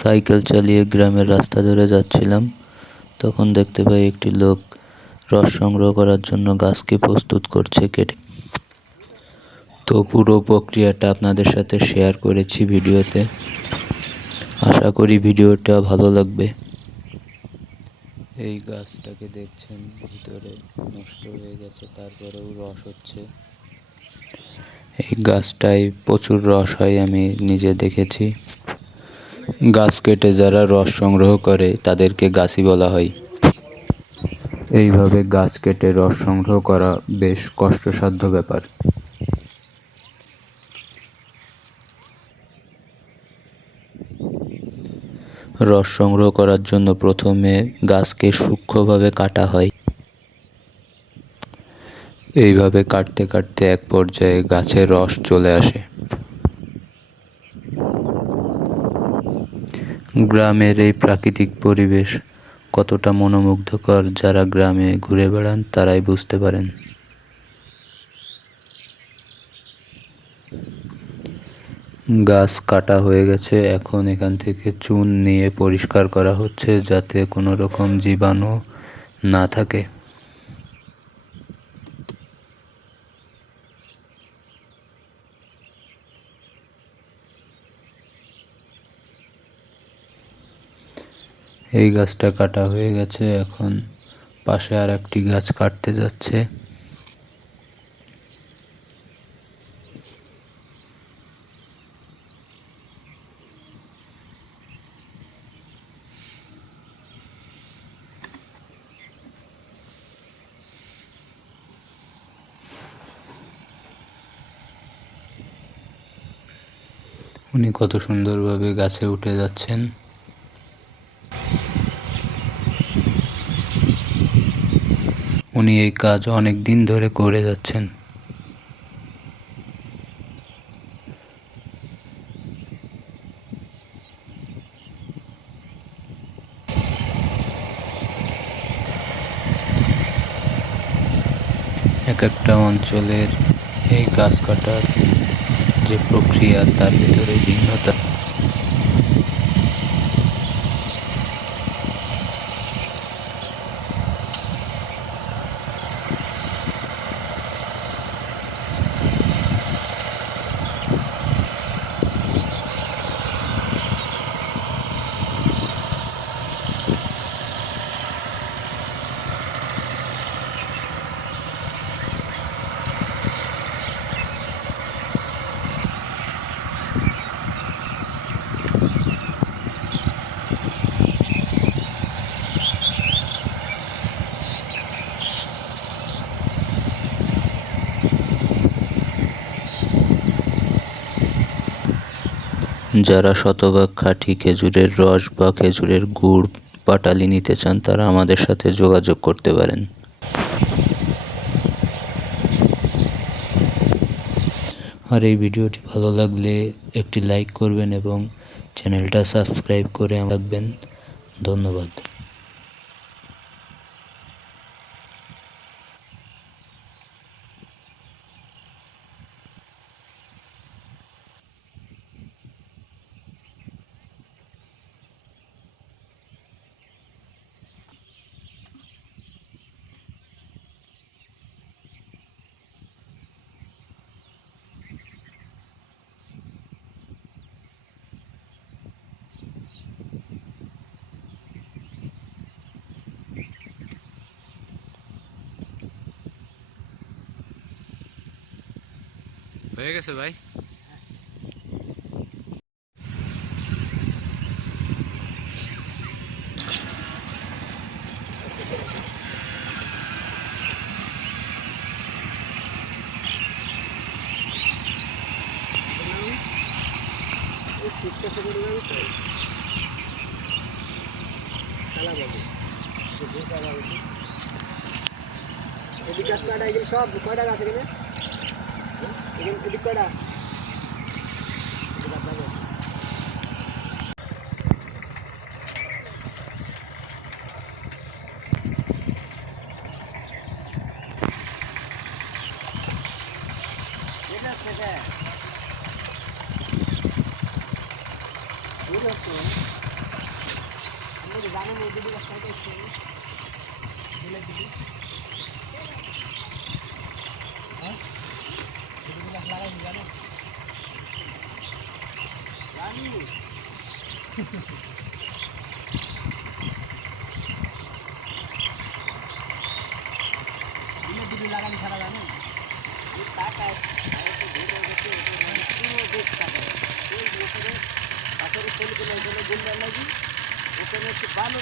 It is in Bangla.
সাইকেল চালিয়ে গ্রামের রাস্তা ধরে যাচ্ছিলাম। তখন দেখতে পাই একটি লোক রস সংগ্রহ করার জন্য গাছকে প্রস্তুত করছে কেটে। তো পুরো প্রক্রিয়াটা আপনাদের সাথে শেয়ার করেছি ভিডিওতে। আশা করি ভিডিওটা ভালো লাগবে। এই গাছটাকে দেখছেন, ভিতরে নষ্ট হয়ে গেছে, তারপরেও রস হচ্ছে। এই গাছটায় প্রচুর রস হয়, আমি নিজে দেখেছি। গাছ কেটে যারা রস সংগ্রহ করে, তাদেরকে গাছই বলা হয়। এইভাবে গাছ কেটে রস সংগ্রহ করা বেশ কষ্টসাধ্য ব্যাপার। রস সংগ্রহ করার জন্য প্রথমে গাছকে সূক্ষ্মভাবে কাটা হয়। এইভাবে কাটতে কাটতে এক পর্যায়ে গাছের রস চলে আসে। গ্রামের এই প্রাকৃতিক পরিবেশ কতটা মনোমুগ্ধকর যারা গ্রামে ঘুরে বেড়ান তারাই বুঝতে পারেন। গাছ কাটা হয়ে গেছে, এখন এখান থেকে চুন নিয়ে পরিষ্কার করা হচ্ছে যাতে কোনো রকম জীবাণু না থাকে। এই গাছটা কাটা হয়ে গেছে, এখন পাশে আর একটি গাছ কাটতে যাচ্ছে। উনি কত সুন্দরভাবে গাছে উঠে যাচ্ছেন। উনি এই কাজ অনেক দিন ধরে করে যাচ্ছেন। এক একটা অঞ্চলের এই গাছ কাটার যে প্রক্রিয়া, তার ভিতরে ভিন্নতা। যারা শতভাগ খাঁটি খেজুরের রস বা খেজুরের গুড় পাটালি নিতে চান, তারা আমাদের সাথে যোগাযোগ করতে পারেন। আর এই ভিডিওটি ভালো লাগলে একটি লাইক করবেন এবং চ্যানেলটা সাবস্ক্রাইব করে রাখবেন। ধন্যবাদ। হয়ে গেছে ভাই। শীতটা শুরু করে যাবে তো খেলা যাবে এদিক সব কয়টা গাছ এখানে? এখানে এদিক কয়টা এদিক গাছ যাবে। এটা সেটা বুঝতে আপনি কি জানেন কয়টা এসছে দিলে দিদি দুটো লাগানি ছাড়া জানেন টাকায় ওই ওখানে পাথরের তেলগুলো ওখানে গুন্ডার লাগি ওখানে একটু ভালো